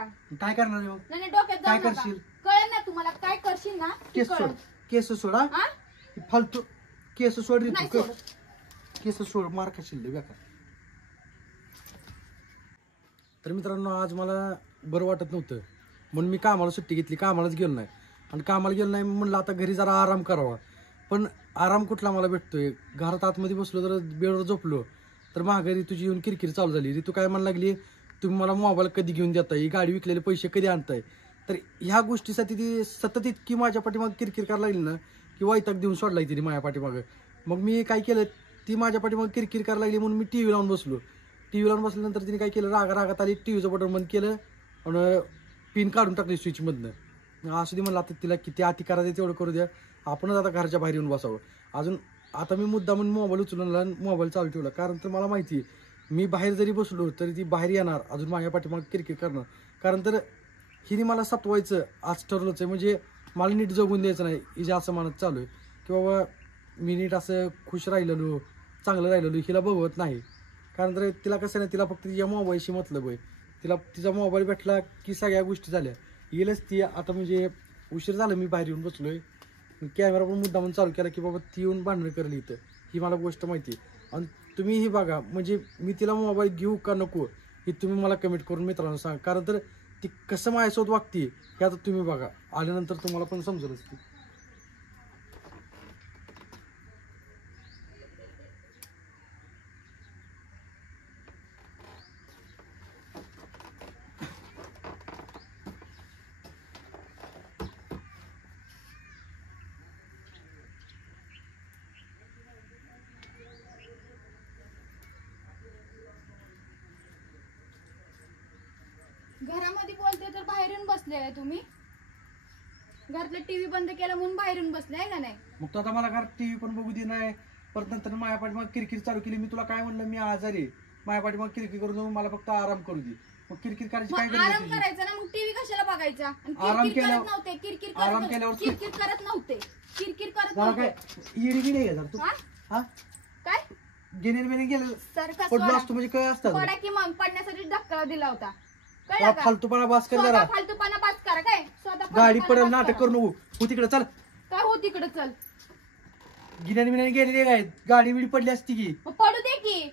नका. काय करणार आहे मग? नाही डोक्यात काय जाऊ नका. करशील? कळेल ना तुम्हाला काय करशील ना. केस सोड, केस सोडा. फालतू केस सोड रे तू. केस सोड, मार खाशील लय बेकार. तर मित्रांनो आज मला बरं वाटत नव्हतं म्हणून मी कामाला सुट्टी घेतली, कामालाच गेलो नाही. आणि कामाला गेलो नाही म्हणलं आता घरी जरा आराम करावा. पण आराम कुठला मला भेटतोय? घरात आतमध्ये बसलो तर बेडवर झोपलो तर माघारी तुझी येऊन किरकिर चालू झाली. री तू काय म्हणायला लागली, तुम्ही मला मोबाईल कधी घेऊन देताय, ही गाडी विकलेले पैसे कधी आणताय. तर ह्या गोष्टीसाठी ती सतत इतकी माझ्या पाठीमागे किरकिर करायला लागली ना की वैताग देऊन सोडलाय तिने माझ्या पाठीमागं. मग मी काय केलं, ती माझ्या पाठीमागे किरकिर करायला लागली म्हणून मी टीव्ही लावून बसलो. टीव्ही लावून बसल्यानंतर तिने काय केलं, रागात आली, टीव्हीचं बटन बंद केलं आणि पिन काढून टाकली स्विचमधनं. असू दे म्हणलं आता तिला किती अति करायचं तेवढं करू द्या, आपणच आता घरच्या बाहेर येऊन बसावं. अजून आता मी मुद्दा म्हणून मोबाईल उचलून मोबाईल चालू ठेवला, कारण तर मला माहिती आहे मी बाहेर जरी बसलो तरी ती बाहेर येणार, अजून माझ्या पाठीमागे किरकिर करणार. कारण तर हिने मला सतवायचं आज ठरवलंच आहे, म्हणजे मला नीट जगून द्यायचं नाही हिच्या असं म्हणत चालू आहे की बाबा मी नीट असं खुश राहिलेलो, चांगलं राहिलेलो हिला बघवत नाही. कारण तर तिला कसं नाही, तिला फक्त तिच्या मोबाईलशी मतलब आहे. तिला तिचा मोबाईल भेटला की सगळ्या गोष्टी झाल्या. येईलच ती आता, म्हणजे उशीर झाला मी बाहेर येऊन बसलोय, कॅमेरा पण मुद्दा म्हणून चालू केला की बाबा ती येऊन भांडण करेल इथं, ही मला गोष्ट माहिती आहे. आणि तुम्ही ही बघा, म्हणजे मी तिला मोबाईल घेऊ का नको हे तुम्ही मला कमेंट करून मित्रांनो सांगा. कारण तर ती कसं माझ्यासोबत वागते हे आता तुम्ही बघा, आल्यानंतर तुम्हाला पण समजेलच ती. घरामध्ये बोलते तर बाहेर येऊन बसले आहे तुम्ही. घरातलं टीव्ही बंद केला म्हणून बाहेर येऊन बसले आहे का नाही? मग तो आता मला घरात टीव्ही पण बघू दे नाही, परत नंतर माझ्या पाठीमाग किरकिर चालू केली. मी तुला काय म्हणलं, मी आजारी, माझ्या पाठीमाग किरकिर करून जाऊन मला फक्त आराम करू दे. मग किरकिर करायची काय गरज आराम होती? करायचा ना, मग टीव्ही कशाला बघायचा? आराम केल्यावर नव्हते किरकिर आराम केल्यावर किरकिर करत नव्हते, किरकिर करत मला नव्हते. काय इडी गिडी आहे तू? हा काय गेले बिने गेले सारखा पडलो असतो म्हणजे काय असतं पडा की मग पडण्यासाठी धक्का दिला होता. कळलं का? फालतूपणा बास कर जरा. फालतूपणा बास करा. काय स्वतः गाडी फालतूपणा पडेल, बास नाटक करा. करू नको. हो तिकडे चल. काय हो तिकडे चल. गिन्याने बिन्याने गेलेली काय गाडी बिडी पडली असती की. मग पडू दे की.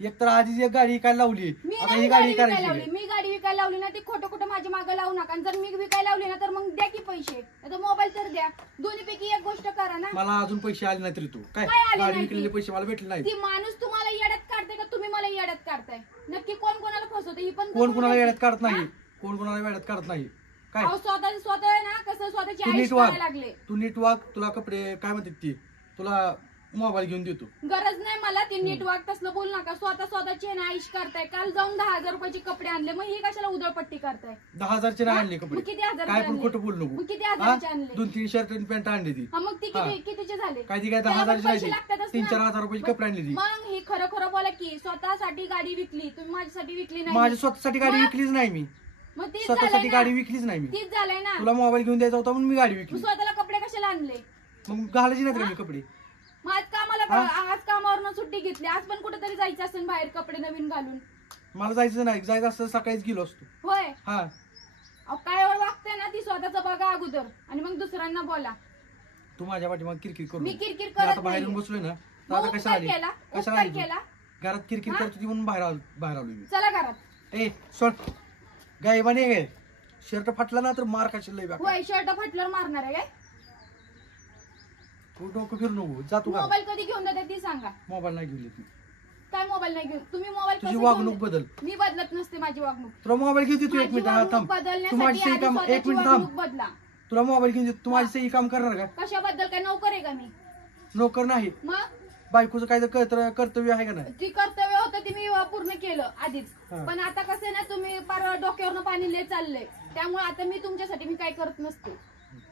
एक तर आधी एक गाडी विकायला लावली, मी आता नाही ही गाडी गाडी विकायला करायची. लावली. मी गाडी विकायला लावली ना, ती खोटं खोटं माझ्या मागे लावू नका. आणि जर मी विकायला लावली ना तर मग द्या की पैसे, आता मोबाईल तर द्या. दोन्हीपैकी एक गोष्ट करा ना. मला अजून पैसे आले नाही तरी तू काय काय आले गाडी नाही विकलेले ती? पैसे मला भेटले नाही. ती माणूस तुम्हाला येड्यात काढते का तुम्ही मला येड्यात काढताय? नक्की कोण कोणाला फसवते ही पण कोण कोणाला वेळात काढत नाही, कोण कोणाला वेळात काढत नाही. काय अहो स्वतः आहे ना, कसं स्वतःची तू आयुष्य नीट वाग, करायला लागले. तू नीट वाग. तुला कपडे काय म्हणतात ती, तुला मोबाईल घेऊन देतो. गरज नाही मला ती नीट वाग तसलं बोल नका. स्वतःची आहे ना आयुष करताय. काल जाऊन 10,000 रुपयाचे कपडे आणले, मग ही कशाला उधळपट्टी करताय? 10,000चे नाही आणले कपडे. मग किती हजाराचे काय पण आणले? खोटं बोल मग नको. किती हजाराचे आणले? 2-3 शर्ट आणि पॅन्ट आणली ती. हा मग ती कितीचे झाले? काय ती काय त्याला पण 10,000ची पैसे नाही, लागतातच 3-4 ना. हजार रुपयाची कपडे आणली ती. मग ही खरं खरं बोला की स्वतःसाठी गाडी विकली तुम्ही, माझ्यासाठी विकली नाही. माझ्या स्वतःसाठी गाडी विकलीच नाही मी. मग तीच स्वतःसाठी गाडी झालंय विकलीच नाही मी. तीच झालंय ना. तुला मोबाईल घेऊन द्यायचा होता म्हणून मी गाडी मग विकली. स्वतःला कपडे कशाला आणले? मग घालायची नाही का मी कपडे? मग आज कामावरनं सुट्टी घेतली. आज पण कुठेतरी जायचं असेल बाहेर कपडे नवीन घालून. मला जायचं नाही, जायचं असतं सकाळीच गेलो असतो. होय हा अहो काय वागते ना ती स्वतःच बघा अगोदर आणि मग दुसऱ्यांना बोला. तू माझ्या पाठीमागे किरकिर करू मी नको. किरकिर मी करत आता बाहेरून नाहीये. बसलोय ना, तर मग आता कशा उपकार आली केला? कशा उपकार आली केला? घरात किरकिर हा? करत होती म्हणून बाहेर आलो मी. चला घरात. ए सोड गायबाने गे शर्ट फाटला ना तर मार खाशील लय बाका. होय शर्ट फाटल्यावर मारणार आहे काय? तू डोकं फिरू नको, जा तू घरात. मोबाईल कधी घेऊन देते ती सांगा. मोबाईल नाही घेऊन येत मी. काय मोबाईल नाही घेऊन? तुम्ही मोबाईल तुझी कसं वागणूक घेऊन बदल. दे- मी बदलत नसते माझी वागणूक. तुला मोबाईल घेऊन देतो, एक माझी मिनिट हा वागणूक थांब. तू बदलण्यासाठी माझी सही आधी काम, एक स्वतःची मिनिट वागणूक थांब. बदला. तुला मोबाईल घेऊन देतो, तू माझी सही काम करणार का? कशाबद्दल? काय नोकर आहे का मी? नोकर नाही, मग बायकोचं काय कर्तव्य आहे का नाही? ती कर्तव्य होतं ती मी पूर्ण केलं आधीच. हा. पण आता कसं आहे ना, तुम्ही पार डोक्यावरनं पाणी लय चाललंय, त्यामुळे आता मी तुमच्यासाठी मी काय करत नसते.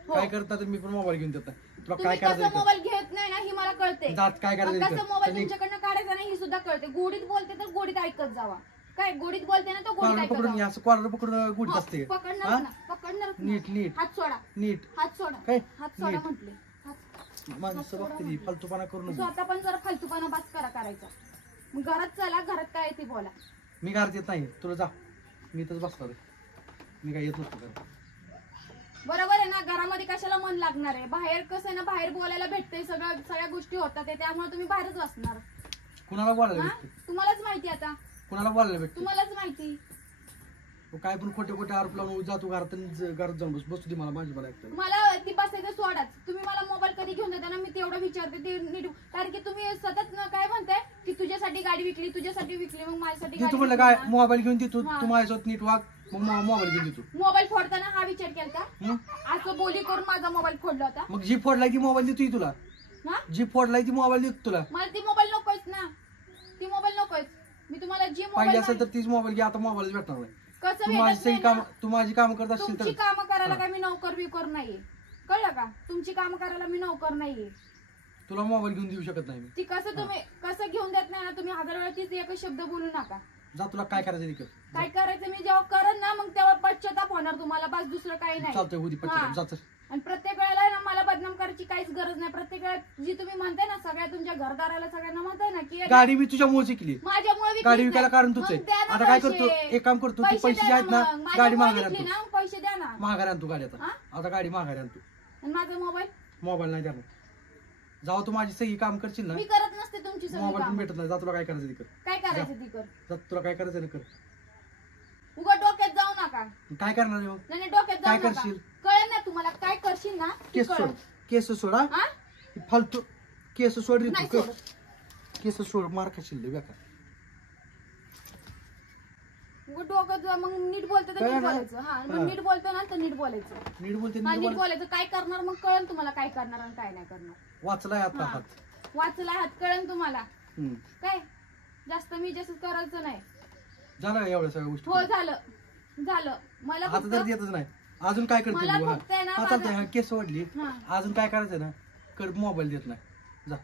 हो. काय करता तर मी पण मोबाईल घेऊन देतो. तुला तुम्ही काय कसं करायचं मोबाईल घेत नाही ना ही मला कळते. जात काय पण करायचं कसं मोबाईल तुमच्याकडनं काढायचा नाही ही सुद्धा कळते. गोडीत बोलते तर गोडीत ऐकत जावा. काय गोडीत बोलते ना तर गोडीत कॉलर ऐकत पकडून जावा. असं कॉलर पकडून गुडीत असते. हो, पकडणार हा? ना, पकडणार नीट नीट हात सोडा, नीट हात सोडा, काय? हात सोडा नीट. म्हटले. हात- माणसं बघते ती, फालतूपणा करू नको. स्वतः पण जरा फालतूपणा बास करायचा. मग घरात चला, घरात काय आहे ते बोला. मी घरात येत नाही, तुला जा, मी इथंच बसणार आहे. मी काय येत नसतो घरात. बरोबर आहे ना, घरामध्ये कशाला मन लागणार आहे? बाहेर कसं आहे ना, बाहेर बोलायला भेटतंय, सगळ्या गोष्टी होतात आहे, त्यामुळे तुम्ही बाहेरच असणार. कुणाला बोलायला हा? भेटतं? तुम्हालाच माहिती आता, कुणाला बोलायला भेटतं? तुम्हालाच माहिती. काय पण खोटे खोटे आरोप लावून जातो घरात आणि घरात जाऊन बसू दे मला माझी मला ऐकतं. मला ती बसायचं सोडाच. तुम्ही मला मोबाईल कधी घेऊन देता ना, मी तेवढं विचारते ते नीट, कारण की तुम्ही सतत काय म्हणताय की तुझ्यासाठी गाडी विकली, तुझ्यासाठी विकली, मग माझ्यासाठी तू गाडी म्हणलं विकली काय ना? मोबाईल घेऊन देतो हा. तू माझ्यासोबत नीट वाग, मग मोबाईल घेऊन देतो. मोबाईल फोडताना हा विचार केला हं? का? असं बोली करून माझा मोबाईल फोडला होता मग जी फोडलाय ती मोबाईल देतोय तुला, ना? जी फोडलाय ती मोबाईल देतो तुला. मला ती मोबाईल नकोच ना, ती मोबाईल नकोच. मी तुम्हाला जी पाहिजे मोबाईल असेल तर तीच मोबाईल घे, आता मोबाईलच भेटणार नाही. कसं तू माझी भेटत सही नाही काम ना? तू माझी काम करत असशील तर तुमची कामं करायला काय मी नोकर बिकर नाहीये, कळलं का? तुमची कामं करायला मी नोकर नाहीये. तुला मोबाईल घेऊन देऊ शकत नाही मी. ती कसं तुम्ही कसं घेऊन देत नाही ना, तुम्ही 1000 वेळा तीच एकच शब्द बोलू नका. जा तुला काय करायचं ते कर. काय करायचं मी जेव्हा करन ना, मग तेव्हा पश्चाताप होणार तुम्हाला, बस दुसरं काही नाही. चालतंय उदी हा. पटकन जा चल. आणि प्रत्येक वेळेला ना मला बदनाम करायची काहीच गरज नाही. प्रत्येक वेळेला जी तुम्ही म्हणताय ना, सगळ्या तुमच्या घरदाराला सगळ्यांना म्हणताय ना की गाडी मी तुझ्यामुळे शिकली. माझ्यामुळे विकलीच गाडी विकायला नाही. कारण तूच आहे. मग द्या ना आता काय पैसे. करतो, एक काम करतो, तू पैसे द्या जे आहेत ना मग. गाडी माझ्यामुळे माघारी विकली आणतो. ना, मग पैसे द्या ना. माघारी आणतो गाडी आता. हा? आता गाडी माघारी आणतो. आणि माझा मोबाईल मोबाईल नाही द्या. जाऊ तू माझी सही काम करशील ना, मी करत नसते तुमची सगळी मोबाईल पण कामं. भेटत नाही. जा तुला काय करायचं ते कर. काय करायचं ती कर. जा तुला काय करायचं ते कर. उगा डोक्यात जाऊ नका. काय करणार आहे मग? नाही डोक्यात काय जाऊ नका. करशील? कळेल ना तुम्हाला काय करशील ना ते केस सोड, कळेल. केस सोडा. हा? फालतू केस सोड रे नाही तू. सोडत. केस सोड, मार खाशील बेकार. उगा डोक्यात मग नीट बोलतो तर कळलं नीट ना? बोलायचं. हा हा. मग नीट बोलतो ना तर नीट बोलायचं. नीट बोलते हा नीट नीट बोल. बोलायचं. काय करणार मग कळेल तुम्हाला, काय करणार आणि काय नाही करणार. वाचलाय आता हा. हात. वाचला हात कळेल तुम्हाला. हम्म. काय जास्त मी जास्त करायचं नाही. झालं का एवढ्या सगळ्या गोष्टी? हो झालं झालं. मला आता तर फक्त येतच नाही. अजून काय करते मला तू? हा. फक्त आहे ना हा, चालतंय. माझं- हा, केस वाढली. हा. अजून काय करायचं ना कर, मोबाईल देत नाही. जा.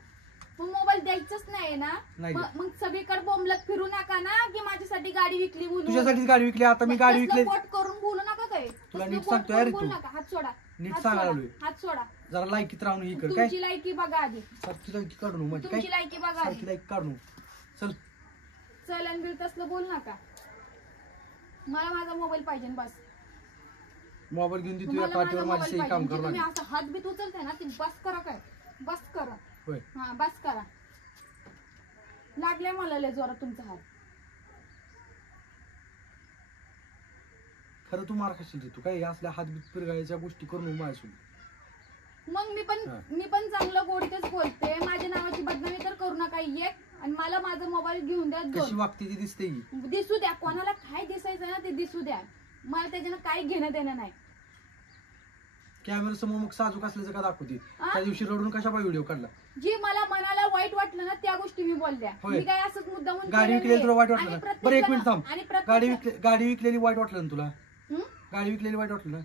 मग मोबाईल द्यायचंच नाही ना. नाही मग सगळीकडे बोंबलत फिरू नका ना की माझ्यासाठी गाडी विकली म्हणून. तुझ्यासाठी गाडी विकली, आता मी गाडी तसलं विकली. बोट करून बोलू नका काय. तुला तसलं नीट बोट सांगतोय करून अरे बोलू तू. नका. हात सोडा. नीट हात सांगायला सोडा. लागलोय. हात सोडा. जरा लायकीत राहून ही कर. काय तुमची लायकी बघा आधी. सारखी लायकी काढू माझी. काय तुमची लायकी बघा आधी. सारखी लायकी काढू. चल. चलन बिल तसलं बोलू नका. मला माझा मोबाईल पाहिजे बस. मोबाईल घेऊन देतो, तुम्हाला पाठीवर माझा माझी मोबाईल सही पाहिजे. काम म्हणजे करणार. तुम्ही असं हात बीत उचलताय ना, ते बस करा काय. बस करा. होय. हा बस करा. लागले मला लय जोरात तुमचा हात. खरं तू मार खाशील रे तू. काय असल्या हातबीत पिरगाळ्याच्या गोष्टी करून माझ्यासोबत. मग हा. मी पण चांगलं गोडीतच बोलते. माझ्या नावाची बदनामी तर करू नका एक. आणि मला माझा मोबाईल घेऊन द्या कशी 2. वागते ती दिसते की. दिसू द्या. कोणाला काय दिसायचं ना ते दिसू द्या. मला त्याच्यानं काही घेणं देणं नाही. कॅमेरा समोर मग साजूक असल्याचं का दाखवते? आ? त्या दिवशी रडून कशा व्हिडिओ काढला? जी मला मनाला वाईट वाटलं ना त्या गोष्टी मी बोलल्या. होय. मी काय असंच मुद्दामून गाडी केलं विकलेली तुला वाईट नाही. वाटलं आणि ना? बरं एक मिनिट थांब. आणि प्रत्येक- गाडी विकलेली वाईट वाटलं ना तुला? हं? गाडी विकलेली वाईट वाटलं ना?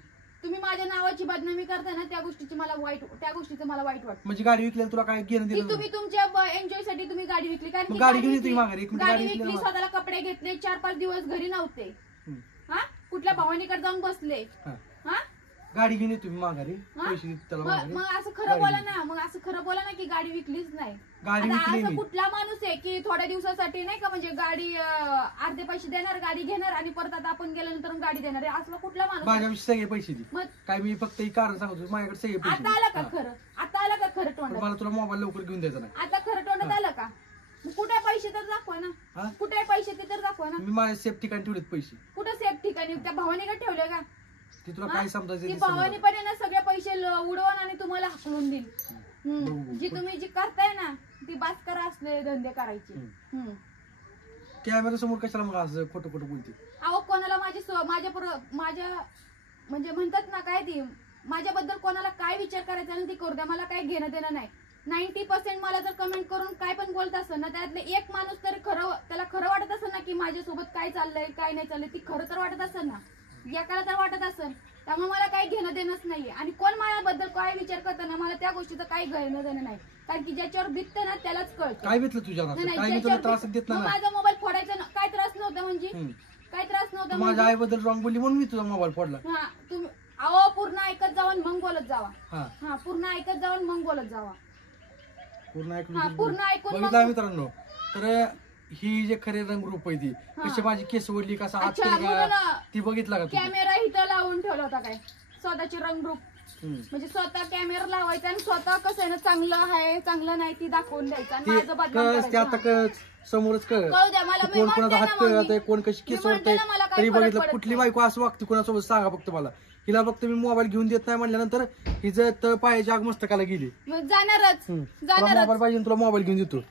तुम्ही माझ्या नावाची बदनामी करताय ना त्या गोष्टीचं मला वाईट वाटतं. म्हणजे गाडी विकलेली तुला काय घेणं ती दिलं तुम्ही तुमच्या एन्जॉय साठी तुम्ही गाडी विकली. कारण मग की गाडी घेऊन विकली- येते माघारी. एक मिनिट गाडी गाडी विकली विकली, ना. स्वतःला कपडे घेतले, 4-5 दिवस घरी नव्हते. हं. हा कुठल्या भावानीकडे जाऊन बसले. हा. हा गाडी घेऊन येतो मी माघारी. हा? पैसे देतो त्याला मग माघारी. मग असं खरं गाडी बोला घेऊन. ना. मग असं खरं बोला ना की गाडी विकलीच नाही. गाडी आता विकली असं मी. कुठला माणूस आहे की थोड्या दिवसासाठी नाही का, म्हणजे गाडी अर्धे पैसे देणार, गाडी घेणार आणि परत आता आपण गेल्यानंतर गाडी देणार आहे. असला कुठला माणूस आहे? माझ्याविषयी सगळे पैसे दे. मग काय मी फक्त एक कारण सांगतो, माझ्याकडे सगळे पैसे आता आलं का दे. खरं? आता आलं का खरं पण तोंडात? मला तुला मोबाईल लवकर घेऊन द्यायचा नाही. आता खरं तोंडात हा. आलं का? मग कुठे पैसे तर दाखवा ना. हा? कुठे पैसे ते तर दाखवा ना. मी माझ्या सेफ ठिकाणी ठेवलेत पैसे. कुठं सेफ ठिकाणी त्या भावाने का ठेवले का? ते तुला हा? काय समजायचं ती ते भावाने समजा. पण आहे ना सगळे पैसे उडवून आणि तुम्हाला हाकलून देईल. बघू. जी तुम्ही जी करताय ना ती बास करा असले धंदे करायचे. कॅमेरा समोर कशाला मग असं खोटं खोटं बोलते? अहो कोणाला माझ्या म्हणजे म्हणतात ना काय ती माझ्याबद्दल कोणाला काय विचार करायचा ना ती करू द्या. मला काय घेणं देणं नाही. 90% मला जर कमेंट करून काय पण बोलत असेल ना, त्यातले एक माणूस तरी त्याला खरं वाटत असेल ना की माझ्यासोबत काय चाललंय काय नाही चाललंय, ती खरं तर वाटत असेल ना, एकाला तर वाटत असेल. त्यामुळे मला काही घेणं देणंच नाहीये. आणि कोण माझ्याबद्दल काय विचार करताना मला त्या गोष्टीचं काही घेणं देणं नाही. कारण की ज्याच्यावर बिकतं ना त्यालाच कळतं. काय भेटलं तुझ्या नाही, नाही, काय मी तुला ज्याच्यावर त्रास बिकतं- देत मग नाही ना. माझा मोबाईल फोडायचा काय त्रास नव्हता म्हणजे? काय त्रास तू नव्हता माझ्या म्हणजे? आईबद्दल रॉंग बोलली म्हणून मी तुझा मोबाईल फोडला. हा तुम्ही अहो पूर्ण ऐकत जावा आणि मग बोलत जावा. हा हा पूर्ण ऐकत जावा आणि मग बोलत जावा. पूर्ण हा ऐकलं. पूर्ण ऐकून बघितलं मग मित्रांनो. तर ही जे खरे रंगरूप आहे ती कशी माझी केस वडली कसा हात अच्छा, केली का म्हणून ती बघितला का तुम्ही? कॅमेरा इथं लावून ठेवला होता काय स्वतःचे रंगरूप म्हणजे स्वतः कॅमेरा लावायचा आणि स्वतः कसं आहे ना चांगलं आहे चांगलं नाही ती दाखवून द्यायचं आणि माझं बदनाम कळस ते आता करायचं. कळस समोरच कळ कळू द्या मला, मी कोण म्हणते कोणाचा ना हात मग कळत आहे मी. कोण कशी मी केस म्हणते वडते ना मला काही तरी फरक बघितलं पडत कुठली नाही. बायको असं वागते कोणासोबत सांगा फक्त मला. हिला फक्त मी मोबाईल घेऊन देत नाही म्हणल्यानंतर हिचं तर पायाची आग मस्तकाला गेली. मग जाणारच तुला जाणारच मोबाईल पाहिजे तुला मोबाईल घेऊन देतो.